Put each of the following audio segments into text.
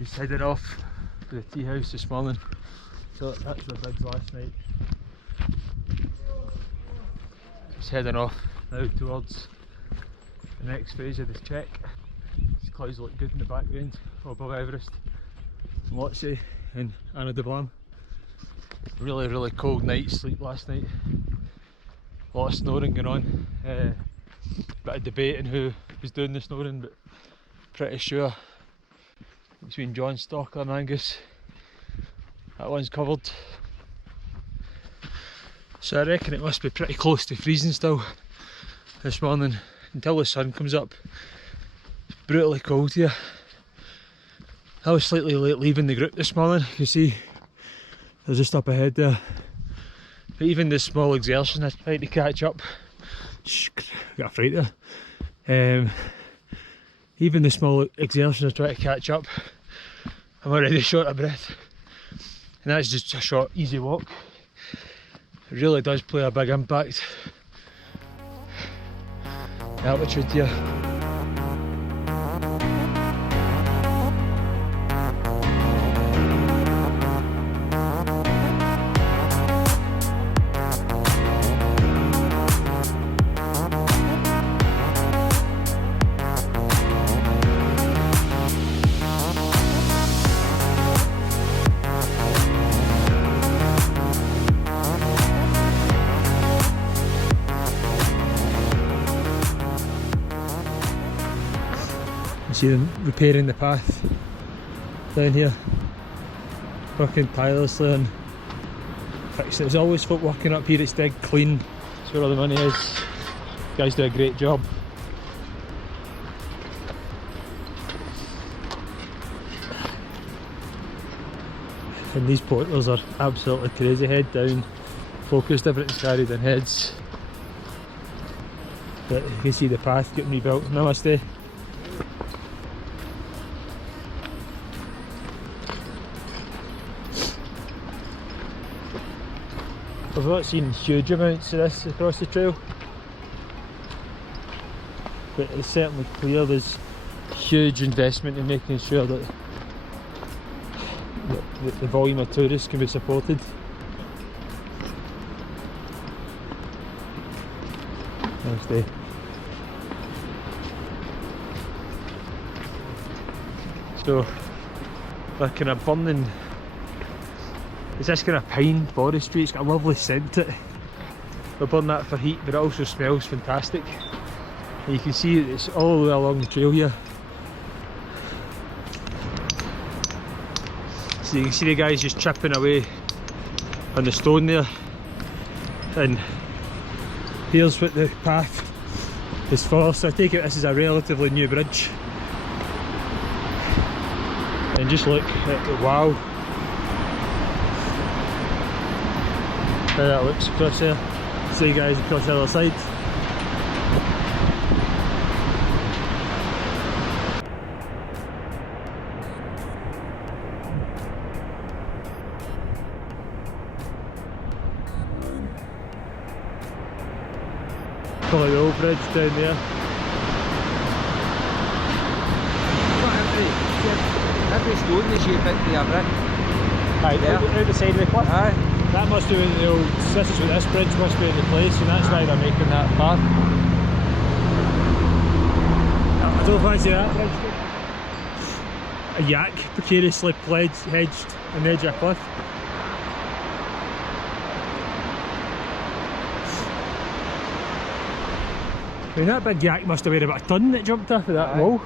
Just heading off to the tea house this morning. So that's the bigs last night. Just heading off now towards the next phase of this trek. These clouds look good in the background above Everest. Tengboche and Anna de Blam. Really cold night's sleep last night. A lot of snoring going on. Bit of debate on who was doing the snoring, but pretty sure between John, Stalker and Angus that one's covered. So I reckon it must be pretty close to freezing still this morning until the sun comes up. It's brutally cold here. I was slightly late leaving the group this morning. You see they're just up ahead there, but even this small exertion I tried to catch up. Shh, got a fright there. Even the small exertion I try to catch up, I'm already short of breath, and that's just a short easy walk. It really does play a big impact, the altitude here. See them repairing the path down here, working tirelessly on fixing it. There's always folk working up here. It's dead clean, that's where all the money is. You guys do a great job. And these portals are absolutely crazy. Head down, focused, everything's carried in heads. But you can see the path getting rebuilt. Namaste. I've not seen huge amounts of this across the trail, but it's certainly clear there's huge investment in making sure that the volume of tourists can be supported. Namaste. So they're kind of burning. It's this kind of pine forestry. It's got a lovely scent to it. They'll burn that for heat, but it also smells fantastic. And you can see it's all the way along the trail here. So you can see the guys just chipping away on the stone there. And here's what the path is for. So I take it this is a relatively new bridge. And just look at, wow, how that looks across there. See you guys across the other side. Call it the old bridge down there. Every stone is shaped into a brick. Aye, out the side of the cliff. Aye. That must have been the old, this is what this bridge must be in the place, and that's why they're making that path. I don't fancy that bridge. A yak precariously hedged on the edge of a cliff. I mean, that big yak must have weighed about a tonne that jumped off of that wall.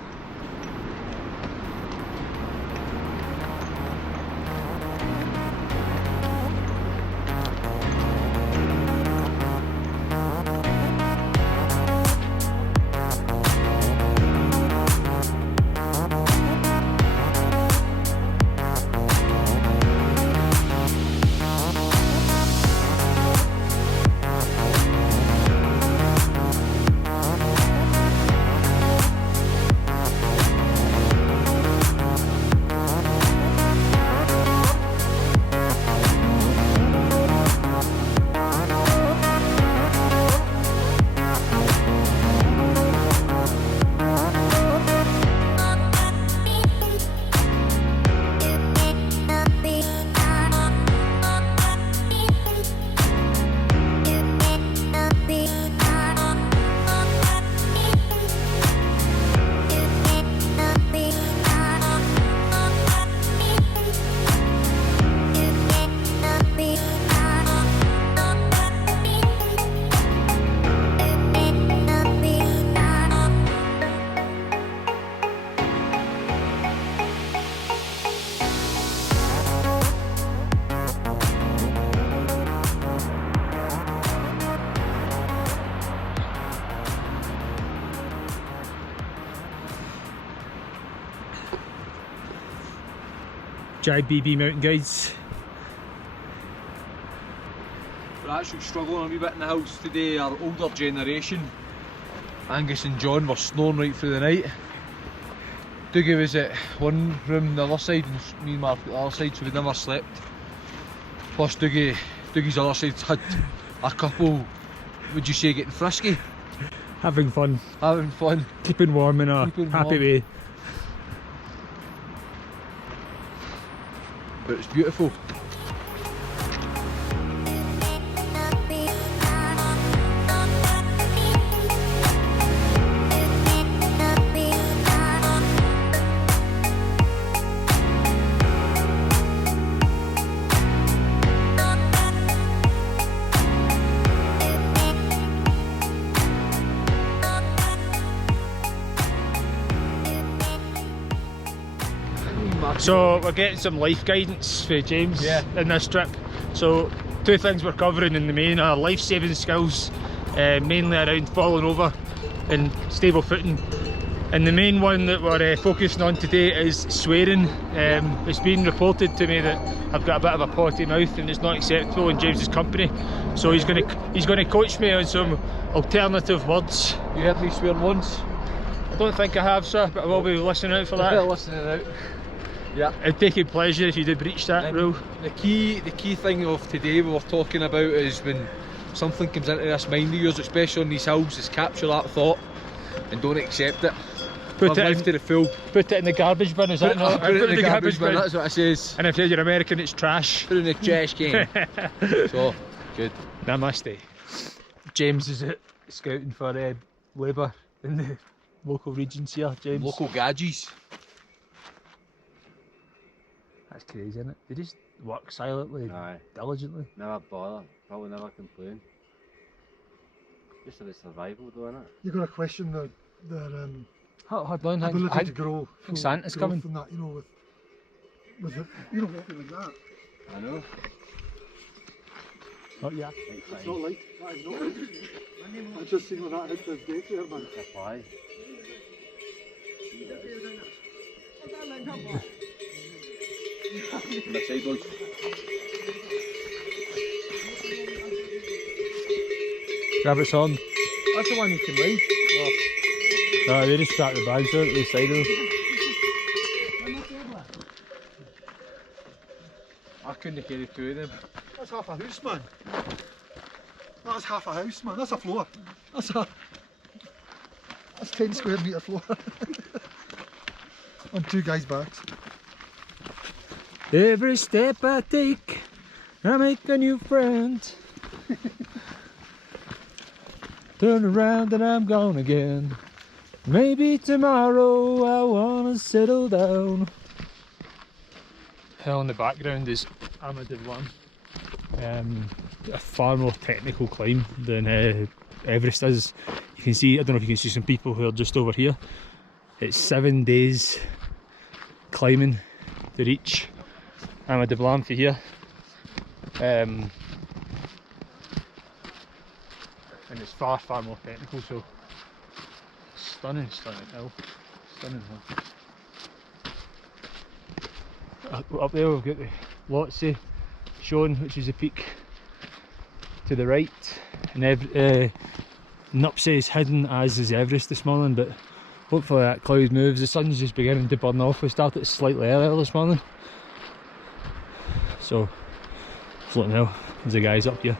JBB Mountain Guides. We're actually struggling a wee bit in the house today. Our older generation, Angus and John, were snoring right through the night. Dougie was at one room the other side and me and Mark at the other side, so we never slept. Plus Dougie's other side had a couple, would you say, getting frisky? Having fun. Having fun. Keeping warm in a happy way. But it's beautiful. So we're getting some life guidance for James in this trip. So two things we're covering in the main are life-saving skills, mainly around falling over and stable footing. And the main one that we're focusing on today is swearing. It's been reported to me that I've got a bit of a potty mouth and it's not acceptable in James's company. So he's going to coach me on some alternative words. You heard me swear once? I don't think I have, sir, but I will be listening out for that. Listening out. Yeah. I'd take it pleasure if you did breach that rule. The key thing of today we were talking about is when something comes into this mind of yours, especially on these hills, is capture that thought and don't accept it. Live life to the full. Put it in the garbage bin, is that not? Put it in the garbage bin, that's what it says. And if you're American, it's trash. Put it in the trash can. So, good. Namaste. James is scouting for labour in the local regions here, James. Local gadgies. That's crazy, isn't it? They just work silently, diligently. Never bother, probably never complain. Just about survival though, innit? You've got to question their Hold on, ability to grow. Santa's coming. From that, you know, with it, you know, walking like that. I know. Oh yeah. It's not like, that is not like. I just seen when that hit this gate there, man. Supply. The side boys. Rabbit's on. That's the one you can ride. No, they just strapped the bags out to the side of them. I couldn't carry two of them. That's half a house, man. That's half a house, man. That's a floor. That's 10 square metre floor. On two guys' backs. Every step I take, I make a new friend. Turn around and I'm gone again. Maybe tomorrow I wanna settle down. Hell in the background is Amadivlan. A far more technical climb than Everest is. You can see, I don't know if you can see some people who are just over here. It's 7 days climbing to reach Amadivlan for here. And it's far more technical, so stunning hill. Stunning hill. Up there we've got the Lhotse shown, which is the peak to the right, and Nupse is hidden, as is Everest this morning, but hopefully that cloud moves. The sun's just beginning to burn off. We started slightly earlier this morning, so floating hill, there's the guys up here.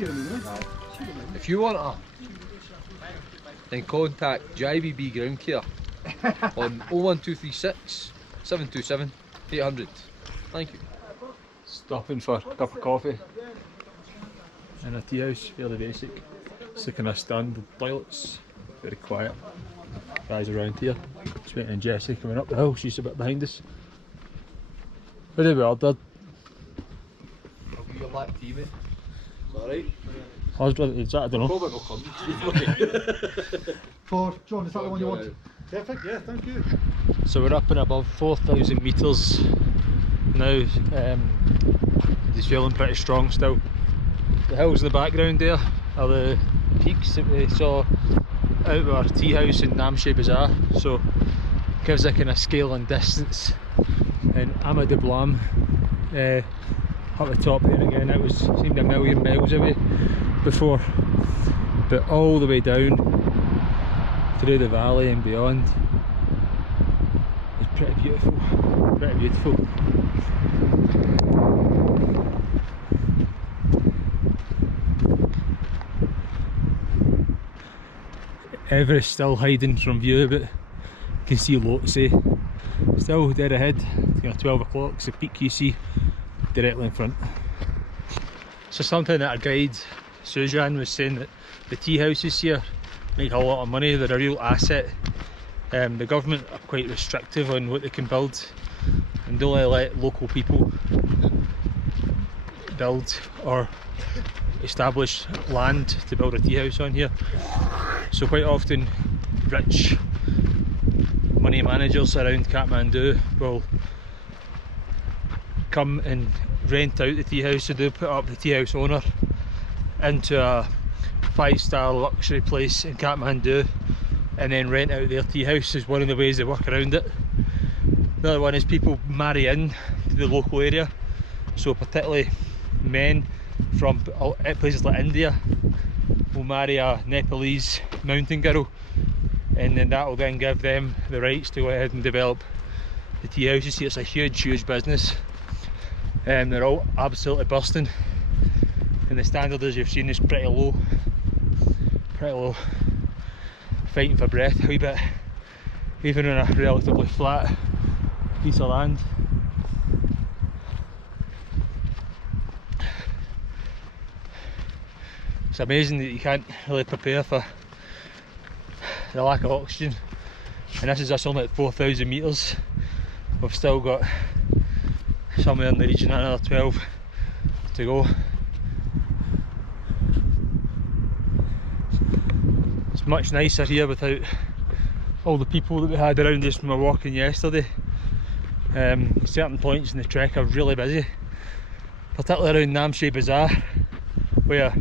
If you want her, then contact JBB Ground Care on 01236 727 800. Thank you. Stopping for a cup of coffee in a tea house, fairly basic. It's the kind of standard toilets, very quiet. Guys around here. Just waiting on Jessie coming up the hill, she's a bit behind us. What do we ordered? I'll give you a black tea, mate. Alright? Is that, I don't know. Probably will come. For John, is that the one you want? Perfect, yeah, thank you. So we're up and above 4,000 metres now. He's feeling pretty strong still. The hills in the background there are the peaks that we saw out of our tea house in Namche Bazaar, so gives a kind of scale and distance. And Ama de Blam up the top there again, it seemed a million miles away before, but all the way down through the valley and beyond is pretty beautiful, pretty beautiful. Everest still hiding from view, but you can see Lhotse still dead ahead. It's kind of 12 o'clock, it's the peak you see directly in front. So something that our guide Sujan was saying, that the tea houses here make a lot of money, they're a real asset. The government are quite restrictive on what they can build and don't only let local people build or establish land to build a tea house on here. So quite often rich money managers around Kathmandu will come and rent out the tea house, so they put up the tea house owner into a 5-star luxury place in Kathmandu and then rent out their tea house is one of the ways they work around it. The other one is people marry in to the local area, so particularly men from places like India will marry a Nepalese mountain girl, and then that will then give them the rights to go ahead and develop the tea houses. See, it's a huge business, and they're all absolutely bursting, and the standard, as you've seen, is pretty low, fighting for breath a wee bit, even on a relatively flat piece of land. It's amazing that you can't really prepare for the lack of oxygen, and this is us only at 4,000 metres. We've still got somewhere in the region of another 12 to go. It's much nicer here without all the people that we had around us when we were walking yesterday. Certain points in the trek are really busy, particularly around Namche Bazaar, where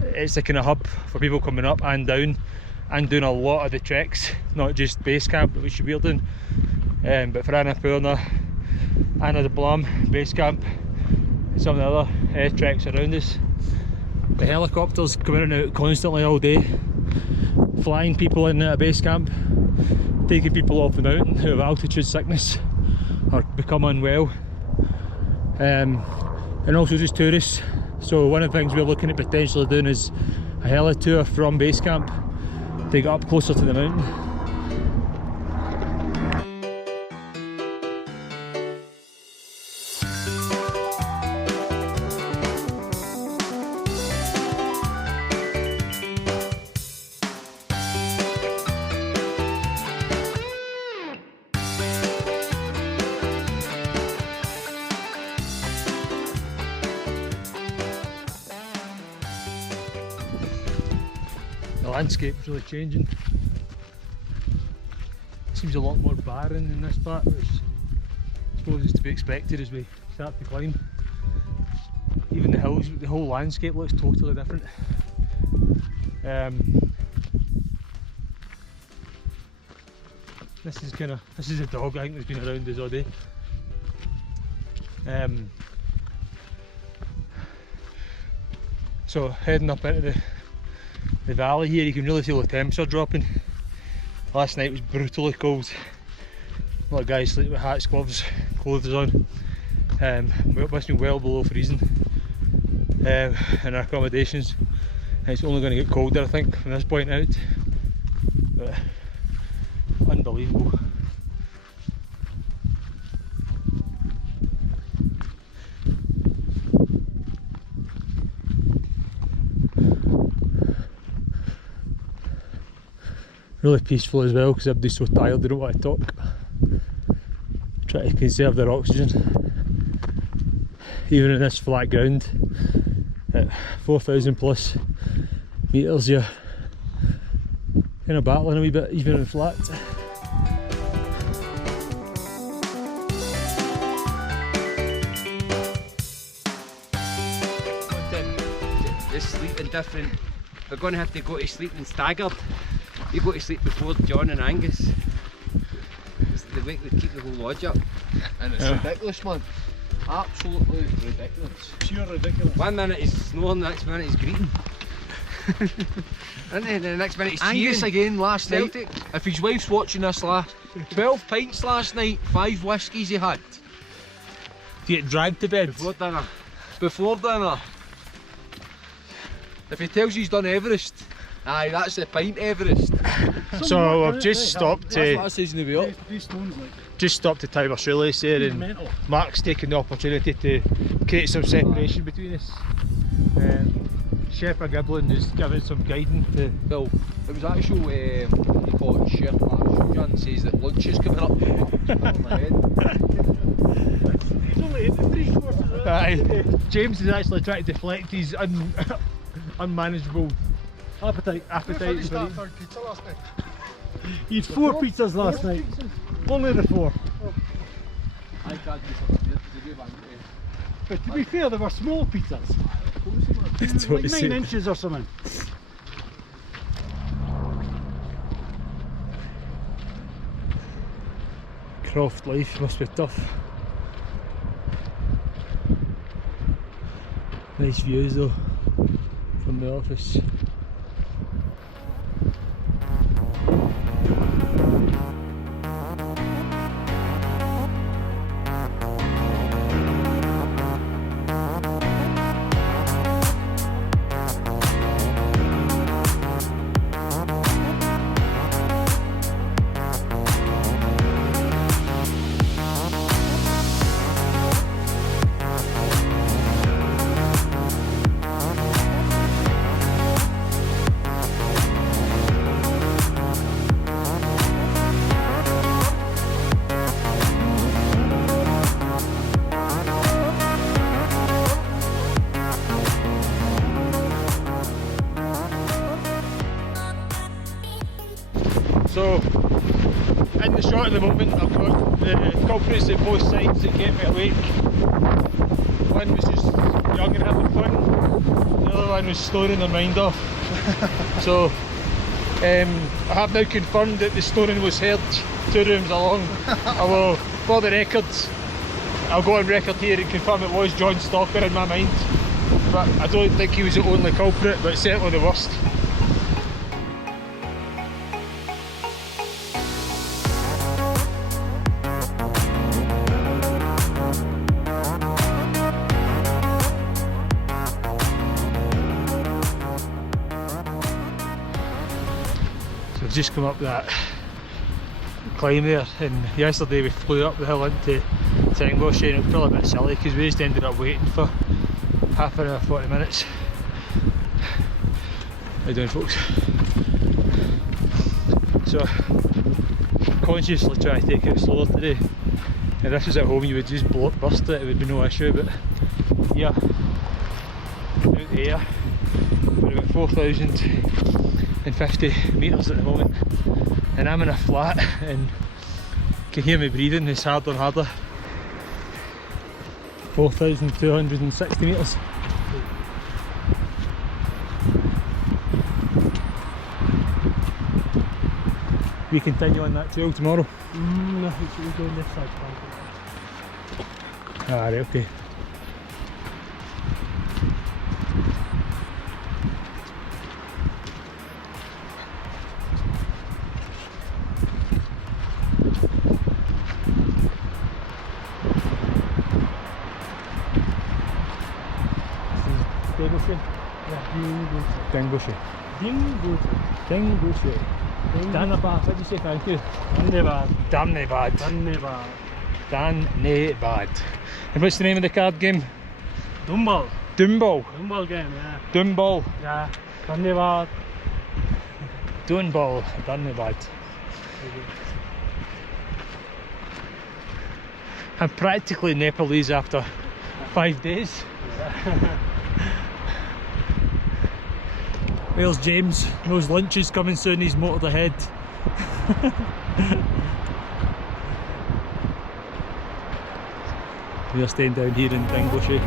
it's a kind of hub for people coming up and down and doing a lot of the treks, not just base camp, which we're doing, but for Annapurna, Anna de Blam base camp, and some of the other treks around us. The helicopters coming in and out constantly all day, flying people in at base camp, taking people off the mountain who have altitude sickness or become unwell, and also just tourists. So one of the things we're looking at potentially doing is a heli tour from base camp to get up closer to the mountain. The landscape's really changing. Seems a lot more barren in this part, which I suppose is to be expected as we start to climb. Even the hills, the whole landscape looks totally different. This is a dog, I think, that's been around us all day. So heading up into the valley here, you can really feel the temps are dropping. Last night was brutally cold. A lot of guys sleep with hats, gloves, clothes on. It must be well below freezing. in our accommodations. And it's only going to get colder, I think, from this point out. But unbelievable. Really peaceful as well, because everybody's so tired they don't want to talk. Try to conserve their oxygen. Even in this flat ground, at 4,000 plus metres, you're kind of battling a wee bit, even in flat. This sleeping different. We're going to have to go to sleep in staggered. You go to sleep before John and Angus. The way they keep the whole lodge up. And it's ridiculous, man. Absolutely ridiculous. Pure ridiculous. 1 minute he's snoring, the next minute he's greeting. And then the next minute he's Angus cheering. again last night. Celtic. If his wife's watching this, 12 pints last night, 5 whiskies he had. Do you get dragged to bed? Before dinner. Before dinner. If he tells you he's done Everest, aye, that's the pint Everest. So I've just stopped That's what I to says in the way up. These stones like time our shoelace there, and mental. Mark's taken the opportunity to create some separation between us. Shepherd Giblin is giving some guiding to Well, it was actual, what do you call it, Chef Mark John says that lunch is coming up. On my head. He's only eating 3 courses of that. Aye. James is actually trying to deflect his unmanageable Appetite. appetite. Finished for that eating. third pizza last night. He had 4 pizzas last night. Only the 4. I can't do something there to do, man. But to be fair, they were small pizzas. That's what Like he 9 said. inches or something. Croft life must be tough. Nice views though from the office. So, in the shot at the moment, I've got the culprits at both sides that kept me awake. One was just young and having fun, the other one was snoring their mind off. So, I have now confirmed that the snoring was heard 2 rooms along. Although, for the records, I'll go on record here and confirm it was John Stalker in my mind. But I don't think he was the only culprit, but certainly the worst. We've just come up that climb there, and yesterday we flew up the hill into Tengboche, and it was probably a bit silly because we just ended up waiting for half an hour, 40 minutes. How you doing, folks? So, consciously trying to take it slower today. If this was at home you would just burst it would be no issue, but yeah, out there, we're about 4,050 metres at the moment, and I'm in a flat and you can hear me breathing, it's harder and harder. 4,260 metres. We continue on that trail tomorrow. No, we're going this side. Ah, right, okay. Tengboche. Dingboche. Tengboche. Danaba, what do you say thank you? Dhanyavad. Damnebad. Dhanyavad. Danebad. And what's the name of the card game? Dumbal. Dumball. Dumbal game, yeah. Dumball. Yeah. Dhanyavad. Dunball. Danebad. I'm practically Nepalese after 5 days. Where's James? Knows lunch is coming soon, he's motored ahead. We are staying down here in Tengboche.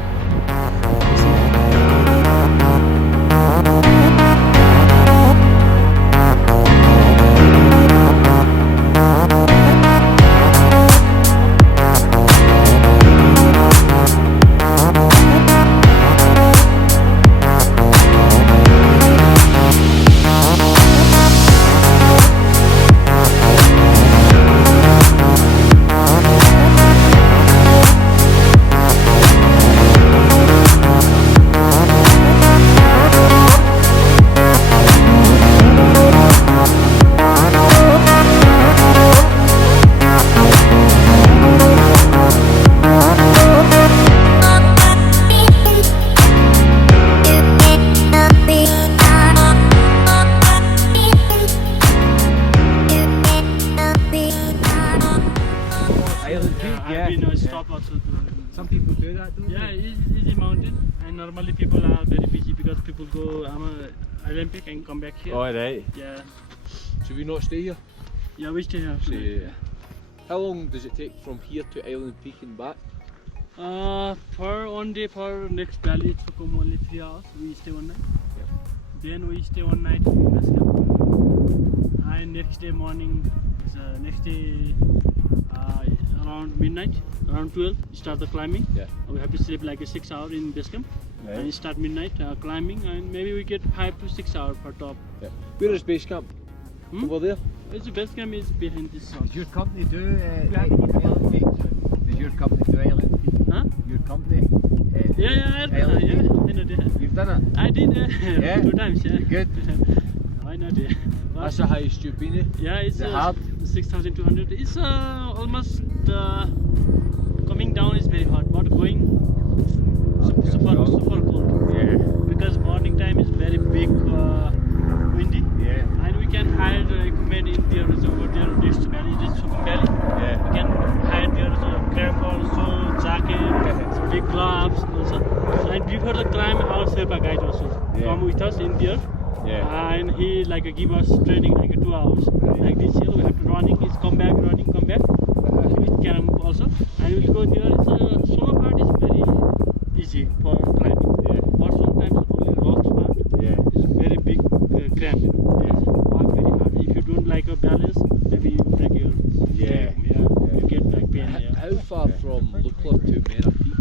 Some people do that, don't Yeah, they? it's a mountain, and normally people are very busy because people go Olympic and come back here. Alright. Yeah, Should we not stay here? yeah, we stay here. Stay, How long does it take from here to Island Peak and back? For one day, for next valley, it took only 3 hours. We stay one night. Then we stay one night in base camp. And next day morning, next day around midnight, around 12, start the climbing. Yeah. We have to sleep like a 6 hours in base camp. Right. And start midnight climbing, and maybe we get 5 to 6 hours per top. Yeah. Where is base camp? Hmm? Over there? It's the base camp is behind this house. Does your company do Yeah. Island Peak? Does your company do Island Peak? Huh? Your company? Yeah, I Island Peak? know that. You've done it? I did Yeah? 2 times. Yeah. Good. Why not? Yeah. That's the highest you've been, eh? Yeah, it's Is it hard? 6,200. It's almost coming down is very hot, but going super cold. Yeah. Because morning time is very big, windy, Yeah. and we can hide equipment in there. So over there, next valley, this valley, Yeah. we can hide there. So careful, so jacket, big gloves, also. And before the climb, our Sherpa guide also come with us in there. Yeah. And he give us training like 2 hours. Like this here, we have to running, is come back, with camp also. And we'll go there. It's solo part is very easy for climbing. Yeah. But sometimes only rocks part Yeah. is very big cramp. It's walk very hard. If you don't like a balance, maybe you break your Yeah. you get back pain. Yeah. How far from Lukla to Mera Peak?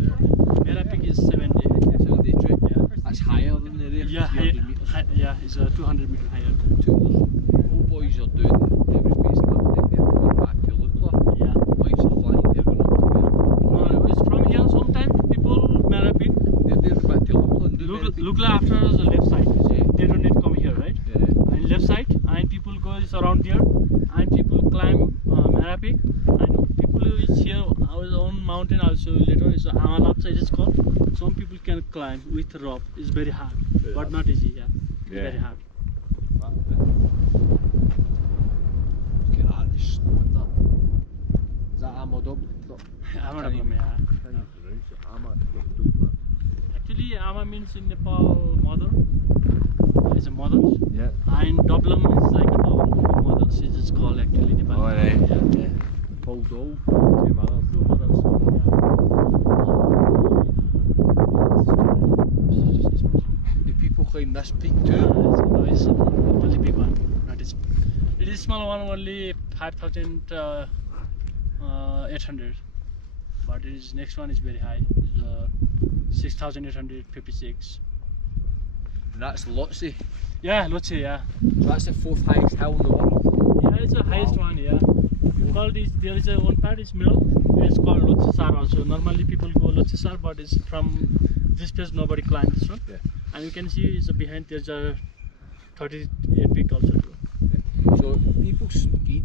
Mera Peak is 7 day. 7 day trip? Yeah. That's higher than the there? Yeah, 300 metres. yeah, it's 200 meter higher. Old boys are doing Everest base camp, then they're going back to Lukla. Yeah. Wives are flying, they're going up to Mera. No, it's from here. Sometimes people Mera Peak. They're back to Lukla and do Mera Peak. Lukla after the left side. Yeah. They don't need to come here, right? Yeah. And left side, and people go is around there, and people climb Mera Peak, and people is here our own mountain also later is Amalap side is called. Some people can climb with rope. It's very hard, but not easy. Yeah, it's Yeah. very hard. Look at that, the snow in that. Is that Amadub? Amalap, yeah. Actually, Ama means in Nepal mother. It's a mother. Yeah. And Doblam is like a doll. Mothers is just called actually in Nepal. Alright. Yeah. Full doll. 2 mothers. Two mothers. Do people climb this peak Yeah. too? It's only big one. Not is. It is small one only 5,800. But it is next one is very high. It's 6,856. And that's Lhotse. Yeah, let's say yeah. So that's the 4th highest hill in the world. Yeah, it's the highest one. Yeah. Called is there is a one part is middle. It's called Lhotse Sar also. Normally people go Lhotse Sar, but it's from this place nobody climbed this one. Yeah. And you can see is behind there's a 38 peak also too. So people ski.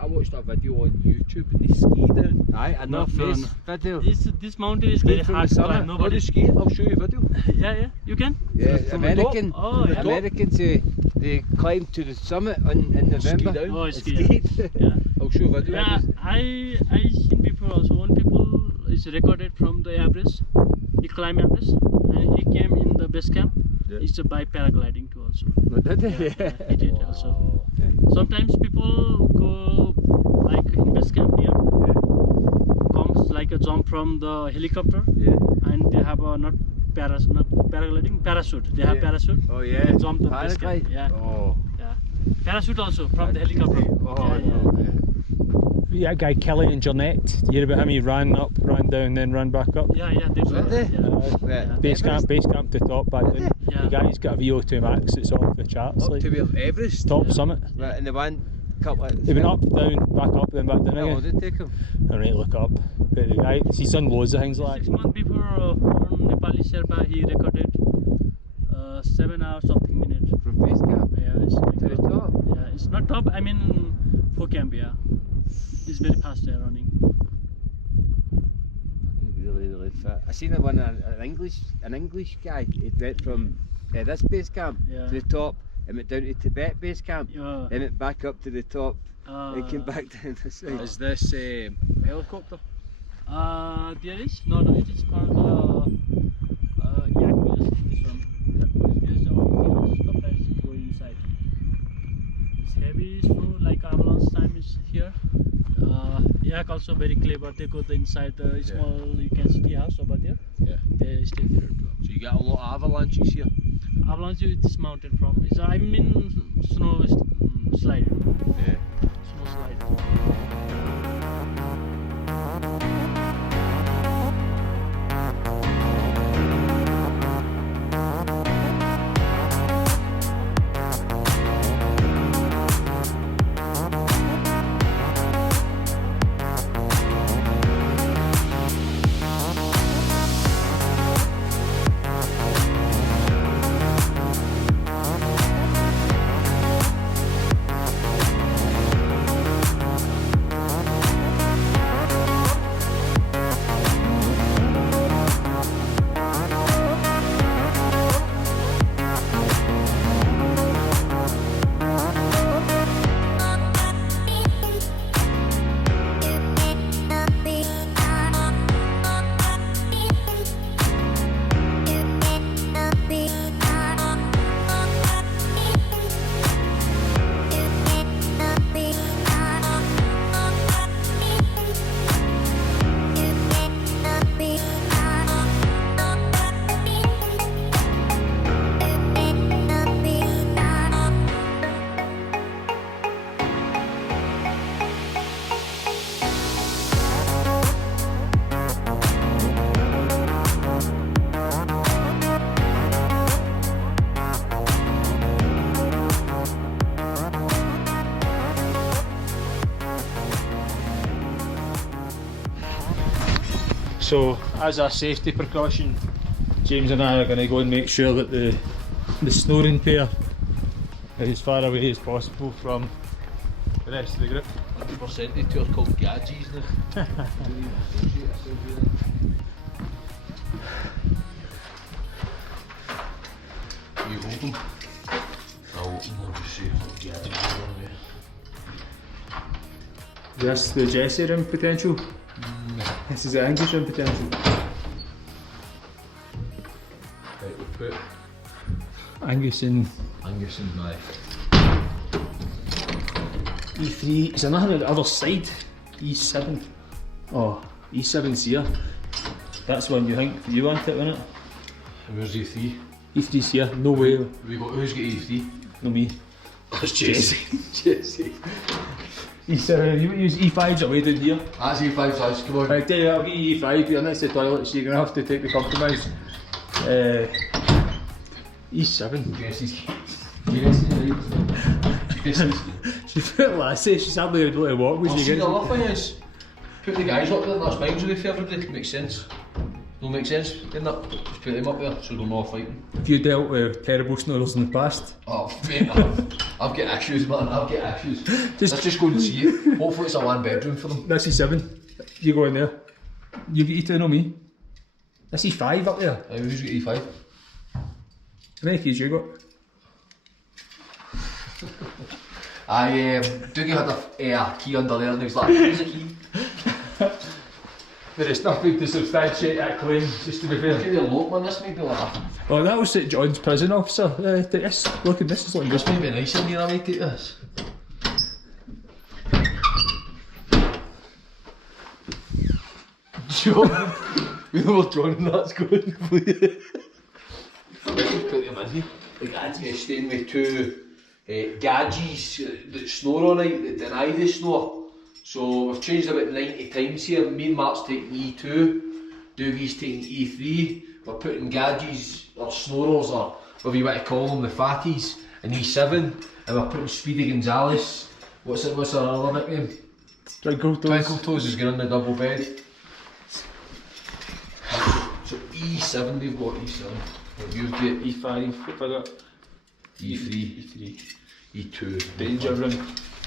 I watched a video on YouTube and they ski down. Aye, a No, North no, Face no. video. This mountain is very from hard the to climb. summit. Nobody. ski. I'll show you a video. Yeah, you can. Yeah, from the American. top? Oh, yeah. Americans they climb to the summit in November. down. Oh, and ski. Yeah. Yeah. I'll show you a video. Yeah, I seen before also. One people is recorded from the Everest. He climbed Everest and he came in the base camp. Yeah. It's by paragliding too also. No, did they? Yeah, he did also. Wow. Sometimes people go like in base camp here. Comes like a jump from the helicopter Yeah. and they have a not paragliding, parachute. They have Yeah. parachute. Oh yeah. They jump the base camp. Paraglide. Yeah, Oh. yeah. Parachute also from the helicopter. Oh Yeah, no. Yeah. Yeah, that guy Kelly and Jernette. Do you hear about him? He ran up, ran down, then ran back up. Yeah, there's Did one. they? Yeah. Yeah. Base camp to top back down. Yeah. The guy's got a VO2 max that's off the charts. Up Like, to where Everest. top summit. Right, and the one couple of He went up, down, back up, then back down How long again. did it take him? I need to look up. But the guy, he's done loads of things like 6 that. months before one Nepali Sherpa he recorded 7 hours something minutes. From base camp Yeah, it's like to the top. Yeah, it's not top. I mean, for camp. Yeah, it's very fast running. Really fit. I seen an English guy. He went from this base camp Yeah. to the top and went down to Tibet base camp. Yeah. Then went back up to the top and came back down this side. Is this helicopter? There is no, it is called yak wheels. This one. There's the wheels. Sometimes it go inside. It's heavy, so like avalanche time is here. Yak also very clever. They go inside the small. You can see the house over there. Yeah. They stay here too. So you get a lot of avalanches here. Avalanche is this mountain from. Is I mean snow slide. Yeah. Snow slide. So, as a safety precaution, James and I are going to go and make sure that the snoring pair is as far away as possible from the rest of the group. 100% the tour called Gadgies now. You hold them. I'll open them and just say Gadgies on there. Is this the Jesse room potential? This is the Angus room potential. Right, we'll put Angus and Angus and my E3. Is there nothing on the other side? E7. Oh, E7's here. That's one you think you want it, wasn't it? where's E3? E3's here. No way. Who's got E3? No me. That's Jesse. Jesse. E7. You use E5's away down here. That's E5 size, come on. Right, tell you, I'll get you E5 here next to the toilet, so you're going to have to take the compromise. E7. Jesse's. She's a bit lassie, she's hardly able to walk when Well, she see, gets the other thing is, put the guys up there and that's miles away for everybody, makes sense. No make sense, didn't it? Just put them up there so they're not fighting. Have you dealt with terrible snorers in the past? Oh, mate, I've got issues, man, I've got issues. Let's just go and see it. Hopefully it's a 1 bedroom for them. This is 7. You go in there. You get E2, no me. This is 5 up there. Who's got E5? How many keys you got? Dougie had a key under there and he was like, here's a key. There is nothing to substantiate that claim, just to be fair. Look at the look, man, this made me laugh. Oh, that was St John's prison officer. Look at this, is like This may be nice in here, I might take this. John, we know where John and that's going. Put them in here. Like, I had to get staying with 2 gadgets that snore all night, that deny they snore. So we've changed about 90 times here. Me and Mark's taking E2, Dougie's taking E3. We're putting gadgets, or snorers, or whatever you want to call them, the fatties, in E7. And we're putting Speedy Gonzales. What's our other nickname? Twinkle Toes. Twinkle Toes is going in the double bed. So E7, they've got E7. You've got E5, what have I got? E3, E2. Danger room.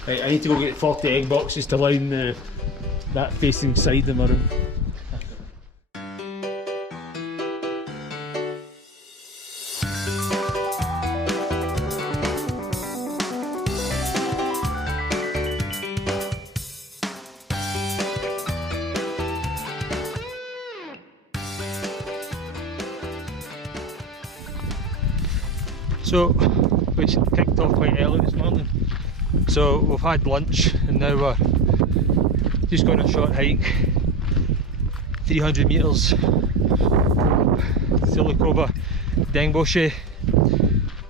Right, I need to go get 40 egg boxes to line that facing side of my room. So we kicked off quite early this morning. So we've had lunch and now we're just going on a short hike, 300 metres to look over Dingboche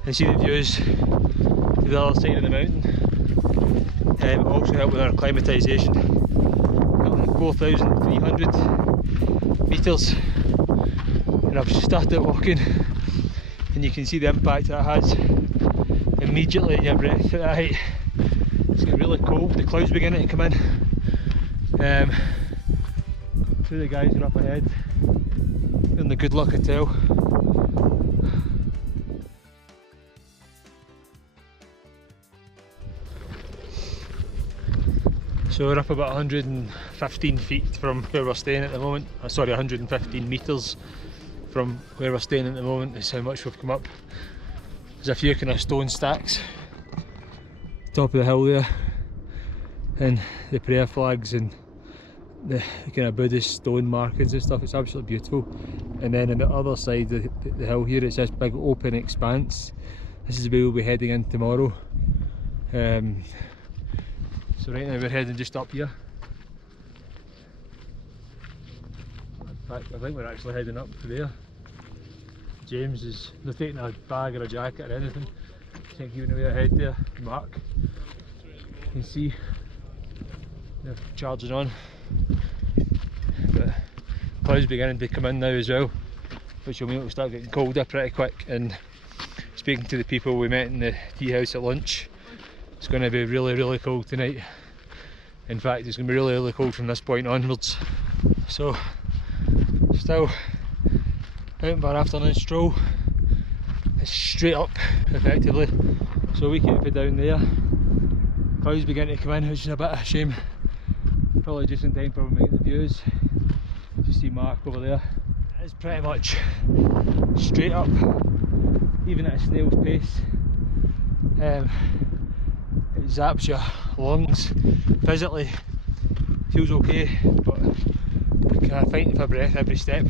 and see the views to the other side of the mountain. Also help with our acclimatization. 4,300 metres and I've started walking and you can see the impact that has immediately in your breath at that height. It's getting really cold, the clouds beginning to come in. 2 of the guys are up ahead, in the Good Luck Hotel. So we're up about 115 feet from where we're staying at the moment. Sorry, 115 metres from where we're staying at the moment is how much we've come up. There's a few kind of stone stacks top of the hill there, and the prayer flags and the kind of Buddhist stone markings and stuff. It's absolutely beautiful. And then on the other side of the hill here, it's this big open expanse. This is where we'll be heading in tomorrow. So right now we're heading just up here. In fact, I think we're actually heading up to there. James is not taking a bag or a jacket or anything. I think even way ahead there, Mark. You can see they're charging on. But clouds beginning to come in now as well, which will mean it'll start getting colder pretty quick. And speaking to the people we met in the tea house at lunch, it's going to be really cold tonight. In fact, it's going to be really cold from this point onwards. So still out for our afternoon stroll. It's straight up effectively, so we keep it down there. Clouds begin to come in, which is a bit of a shame. Probably just in time for when we get the views. You see Mark over there. It's pretty much straight up, even at a snail's pace. It zaps your lungs. Physically feels okay, but kind of fighting for breath every step.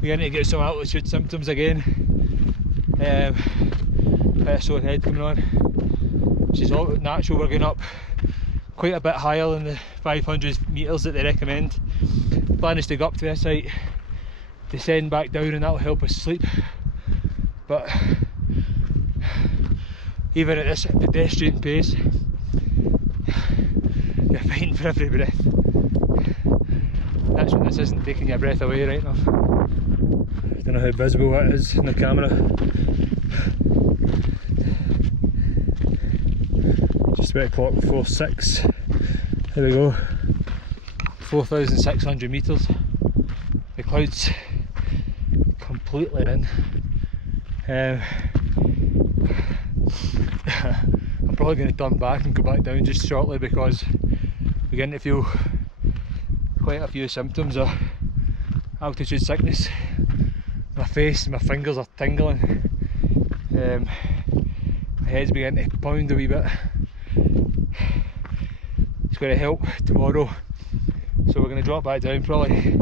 We're going to get some altitude symptoms again. Bit of sore head coming on, which is all natural. We're going up quite a bit higher than the 500 metres that they recommend. The plan is to go up to this height, descend back down, and that will help us sleep. But even at this pedestrian pace, you're fighting for every breath. That's when this isn't taking your breath away right now. I don't know how visible that is in the camera. Just about clock 4:06. There we go. 4,600 metres. The clouds completely in. I'm probably going to turn back and go back down just shortly because we're beginning to feel quite a few symptoms of altitude sickness. My face and my fingers are tingling. My head's beginning to pound a wee bit. It's going to help tomorrow, so we're going to drop back down probably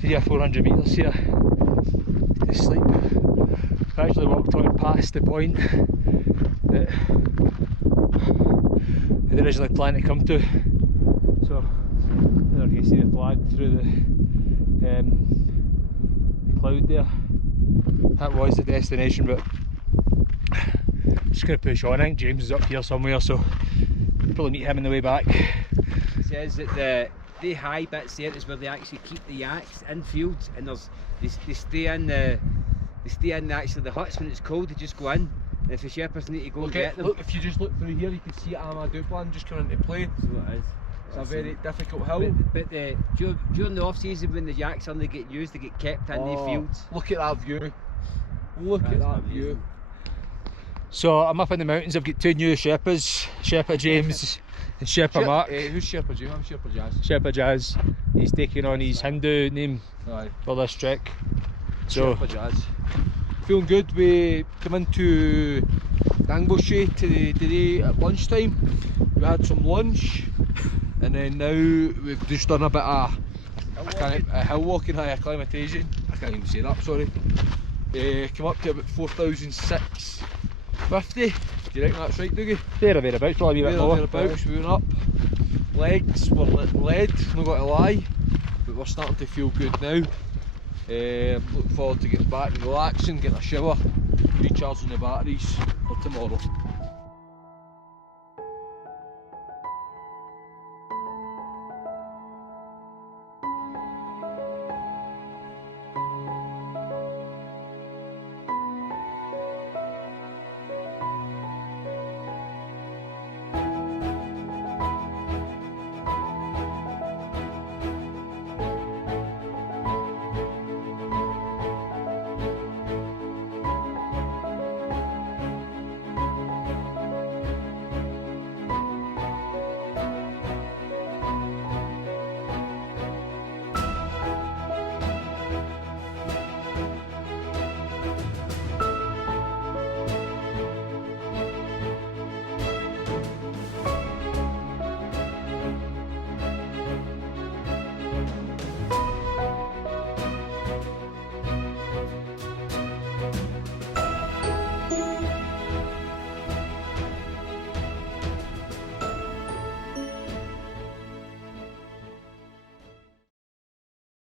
300 or 400 metres here to sleep. I've actually walked on past the point that I'd originally planned to come to, so there you can see the flag through the cloud there. That was the destination, but I'm just going to push on. I think James is up here somewhere, so I'll probably meet him on the way back. It says that the high bits there is where they actually keep the yaks in fields, and they stay in actually the huts when it's cold. They just go in, and if the shepherds need to go and get them. Look, if you just look through here, you can see Amaduplan just coming into play. So it is. It's a very difficult hill. But during the off season, when the yaks only get used, they get kept in the fields. Look at that view. Look at that view. So I'm up in the mountains. I've got two new shepherds, Shepherd James and Shepherd Mark. Who's Shepherd James? I'm Shepherd Jazz. Shepherd Jazz. He's taking on his Hindu name Aye. for this trek. So Shepherd Jazz. Feeling good. We come into Dingboche today at lunchtime. We had some lunch, and then now we've just done a bit of hill walking, high acclimatization. I can't even say that, sorry. Come up to about 4,650. Do you reckon that's right, Dougie? there or thereabouts, probably a wee bit more. Thereabouts, we went up. Legs were lead, not got to lie, but we're starting to feel good now. Looking forward to getting back and relaxing, getting a shower, recharging the batteries for tomorrow.